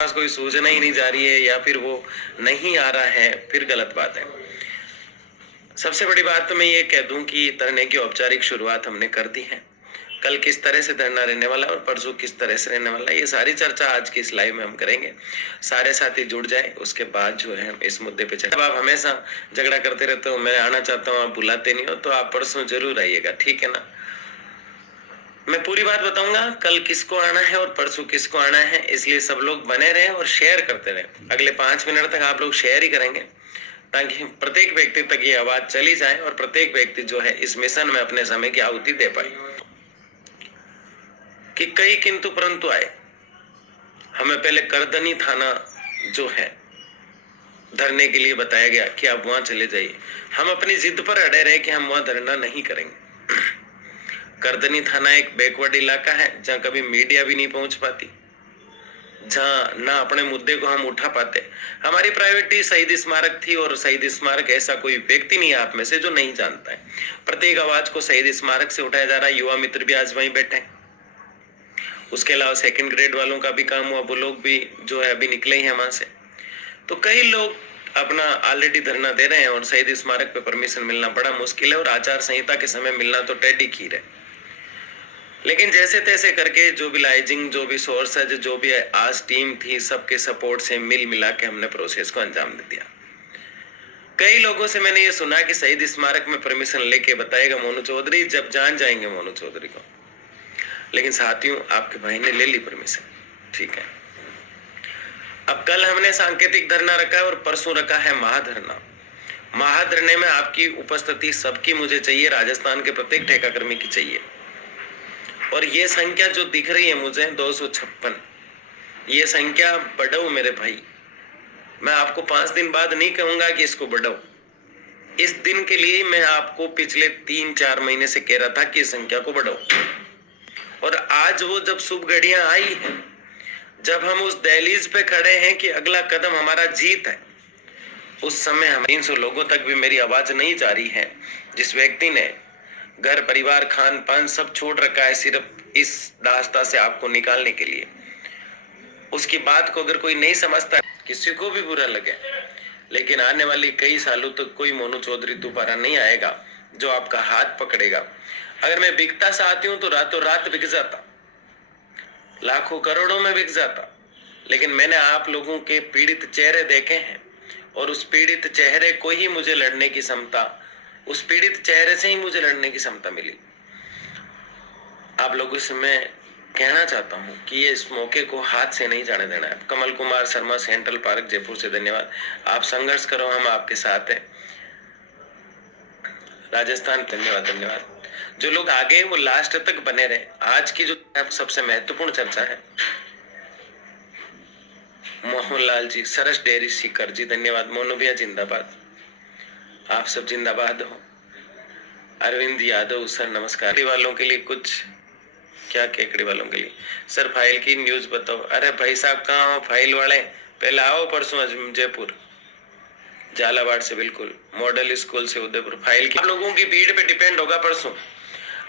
पास कोई सूचना ही नहीं जा रही है या फिर वो नहीं आ रहा है, फिर गलत बात है। सबसे बड़ी बात तो मैं ये कह दूं कि धरने की औपचारिक शुरुआत हमने कर दी है। कल किस तरह से धरना रहने वाला है और परसों किस तरह से रहने वाला है, ये सारी चर्चा आज की इस लाइव में हम करेंगे। सारे साथी जुड़ जाए, उसके बाद जो है हम इस मुद्दे पे चर्चा। आप हमेशा झगड़ा करते रहते हो, मैं आना चाहता हूँ, आप बुलाते नहीं हो, तो आप परसों जरूर आइएगा, ठीक है ना। मैं पूरी बात बताऊंगा कल किसको आना है और परसों किसको आना है, इसलिए सब लोग बने रहे और शेयर करते रहे। अगले 5 मिनट तक आप लोग शेयर ही करेंगे ताकि प्रत्येक व्यक्ति तक ये आवाज चली जाए और प्रत्येक व्यक्ति जो है इस मिशन में अपने समय की आहुति दे पाए। कि कई किंतु परंतु आए। हमें पहले करदनी थाना जो है धरने के लिए बताया गया कि आप वहां चले जाइए। हम अपनी जिद पर अड़े रहे कि हम वहां धरना नहीं करेंगे। करदनी थाना एक बैकवर्ड इलाका है जहां कभी मीडिया भी नहीं पहुंच पाती, जहां ना अपने मुद्दे को हम उठा पाते। हमारी प्रायोरिटी शहीद स्मारक थी और शहीद स्मारक ऐसा कोई व्यक्ति नहीं है आप में से जो नहीं जानता है। प्रत्येक आवाज को शहीद स्मारक से उठाया जा रहा है। युवा मित्र भी आज वहीं बैठे हैं। उसके अलावा सेकंड ग्रेड वालों का भी काम हुआ, वो लोग भी जो है अभी निकले ही हैं वहां से। तो कई लोग अपना ऑलरेडी धरना दे रहे हैं और शहीद स्मारक पे परमिशन मिलना बड़ा मुश्किल है और आचार संहिता के समय मिलना तो टेढ़ी खीर है। लेकिन जैसे तैसे करके जो भी लाइजिंग, जो भी सोर्स है, जो भी आज टीम थी, सबके सपोर्ट से मिल मिला के हमने प्रोसेस को अंजाम दे दिया। कई लोगों से मैंने ये सुना कि शहीद स्मारक में परमिशन लेके बताएगा मोनू चौधरी, जब जान जाएंगे मोनू चौधरी को। लेकिन साथियों, आपके भाई ने ले ली परमिशन, ठीक है। अब कल हमने सांकेतिक धरना रखा है और परसों रखा है महाधरना। महाधरने में आपकी उपस्थिति सबकी मुझे चाहिए, राजस्थान के प्रत्येक ठेकाकर्मी की चाहिए। और ये संख्या जो दिख रही है मुझे 256, ये संख्या बढ़ाओ मेरे भाई। मैं आपको 5 दिन बाद नहीं कहूंगा कि इसको बढ़ाओ। इस दिन के लिए मैं आपको पिछले 3-4 महीने से कह रहा था कि इस संख्या को बढ़ाओ। और आज वो जब शुभ घड़ियां आई है, जब हम उस दहलीज पे खड़े हैं कि अगला कदम हमारा जीत है, उस समय हम 300 लोगों तक भी मेरी आवाज नहीं जा रही है। जिस व्यक्ति ने घर परिवार खान पान सब छोड़ रखा है सिर्फ इस दास्ता से आपको निकालने के लिए, उसकी बात को अगर कोई नहीं समझता, किसी को भी बुरा लगे, लेकिन आने वाली कई सालों तक कोई मोनू चौधरी दोबारा नहीं आएगा जो आपका हाथ पकड़ेगा। अगर मैं बिकता साथी हूं तो रातों रात बिक जाता, लाखों करोड़ों में बिक जाता। लेकिन मैंने आप लोगों के पीड़ित चेहरे देखे हैं और उस पीड़ित चेहरे को ही मुझे लड़ने की क्षमता, उस पीड़ित चेहरे से ही मुझे लड़ने की क्षमता मिली। आप लोगों से मैं कहना चाहता हूं कि ये इस मौके को हाथ से नहीं जाने देना है। कमल कुमार शर्मा, सेंट्रल पार्क, जयपुर से धन्यवाद। आप संघर्ष करो, हम आपके साथ हैं। राजस्थान, धन्यवाद धन्यवाद। जो लोग आगे वो लास्ट तक बने रहे। आज की जो सबसे महत्वपूर्ण चर्चा है, मोहनलाल जी, सरस डेयरी सीकर जी, धन्यवाद। मोनू भैया जिंदाबाद, आप सब जिंदाबाद हो। अरविंद यादव सर, नमस्कार। वालों के लिए कुछ क्या, केकड़ी वालों के लिए सर फाइल की न्यूज बताओ। अरे भाई साहब, कहाँ हो फाइल वाले? पहले आओ परसों जयपुर, झालावाड़ से, बिल्कुल मॉडल स्कूल से उदयपुर। फाइल की आप लोगों की भीड़ पे डिपेंड होगा परसों।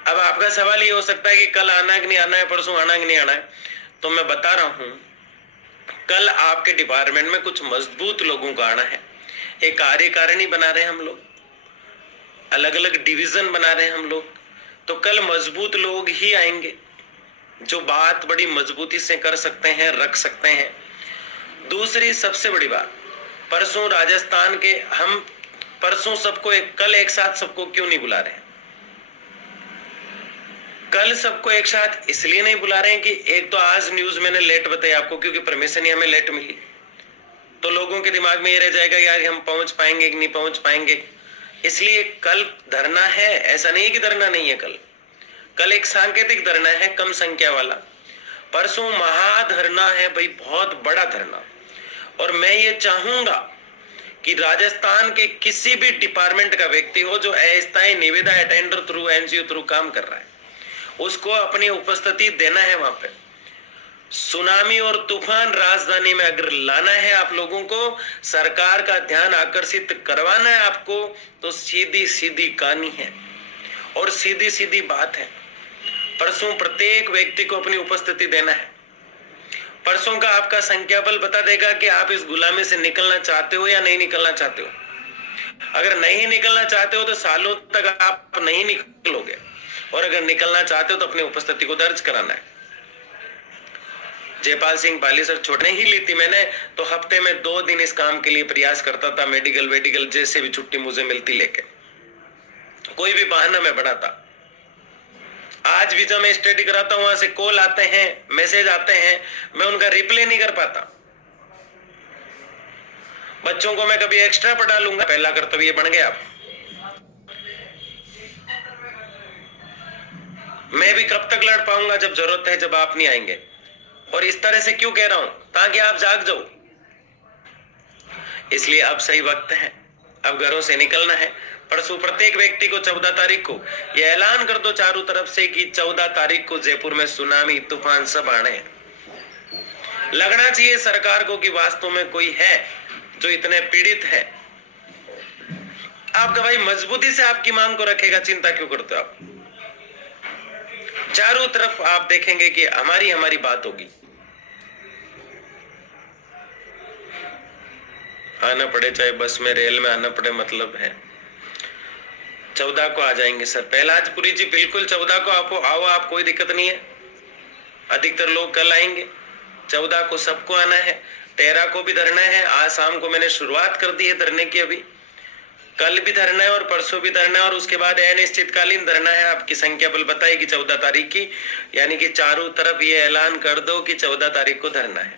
अब आपका सवाल ये हो सकता है कि कल आना है कि नहीं आना है, परसों आना है कि नहीं आना है। तो मैं बता रहा हूं, कल आपके डिपार्टमेंट में कुछ मजबूत लोगों को आना है। एक कार्यकारिणी बना रहे हैं हम लोग, अलग अलग डिवीजन बना रहे हैं हम लोग। तो कल मजबूत लोग ही आएंगे जो बात बड़ी मजबूती से कर सकते हैं, रख सकते हैं। दूसरी सबसे बड़ी बात, परसों राजस्थान के हम परसों सबको कल एक साथ सबको क्यों नहीं बुला रहे हैं? कल सबको एक साथ इसलिए नहीं बुला रहे हैं कि एक तो आज न्यूज मैंने लेट बताई आपको, क्योंकि परमिशन ही हमें लेट मिली। तो लोगों के दिमाग में ये रह जाएगा यार हम पहुंच पाएंगे कि नहीं पहुंच पाएंगे। इसलिए कल धरना है, ऐसा नहीं है कि धरना नहीं है। कल एक सांकेतिक धरना है, कम संख्या वाला। परसों महाधरना है भाई, बहुत बड़ा धरना। और मैं ये चाहूंगा कि राजस्थान के किसी भी डिपार्टमेंट का व्यक्ति हो जो अस्थायी निविदा अटेंडर थ्रू, एनजीओ थ्रू काम कर रहा है, उसको अपनी उपस्थिति देना है वहां पे। सुनामी और तूफान राजधानी में अगर लाना है आप लोगों को, सरकार का ध्यान आकर्षित करवाना है आपको, तो सीधी सीधी कहानी है और सीधी सीधी बात है। परसों प्रत्येक व्यक्ति को अपनी उपस्थिति देना है। परसों का आपका संख्या बल बता देगा कि आप इस गुलामी से निकलना चाहते हो या नहीं निकलना चाहते हो। अगर नहीं निकलना चाहते हो तो सालों तक आप नहीं निकलोगे, और अगर निकलना चाहते हो तो अपनी उपस्थिति को दर्ज कराना है। जयपाल सिंह पाली सर छोड़ने ही ली थी मैंने, तो हफ्ते में 2 दिन इस काम के लिए प्रयास करता था, मेडिकल जैसे भी छुट्टी मुझे मिलती लेके, कोई भी बहाना मैं बनाता। आज भी जब मैं स्टडी कराता हूं, वहां से कॉल आते हैं, मैसेज आते हैं, मैं उनका रिप्लाई नहीं कर पाता। बच्चों को मैं कभी एक्स्ट्रा पढ़ा लूंगा, पहला कर्तव्य बन गया। मैं भी कब तक लड़ पाऊंगा जब जरूरत है, जब आप नहीं आएंगे। और इस तरह से क्यों कह रहा हूं, ताकि आप जाग जाओ। इसलिए अब सही वक्त है, अब घरों से निकलना है। परसों प्रत्येक व्यक्ति को 14 तारीख को यह ऐलान कर दो चारों तरफ से कि 14 तारीख को जयपुर में सुनामी, तूफान सब आने हैं। लगना चाहिए सरकार को कि वास्तव में कोई है जो इतने पीड़ित है। आपका भाई मजबूती से आपकी मांग को रखेगा, चिंता क्यों करते हो आप। चारों तरफ आप देखेंगे कि हमारी बात होगी। आना पड़े, चाहे बस में, रेल में आना पड़े, मतलब है 14 को आ जाएंगे सर। पहलाजपुरी जी बिल्कुल 14 को आप आओ, आप कोई दिक्कत नहीं है। अधिकतर लोग कल आएंगे, 14 को सबको आना है। 13 को भी धरना है। आज शाम को मैंने शुरुआत कर दी है धरने की, अभी कल भी धरना है और परसों भी धरना है, और उसके बाद अनिश्चितकालीन धरना है। आपकी संख्या बल बताएगी 14 तारीख की, यानी कि चारों तरफ ये ऐलान कर दो कि 14 तारीख को धरना है।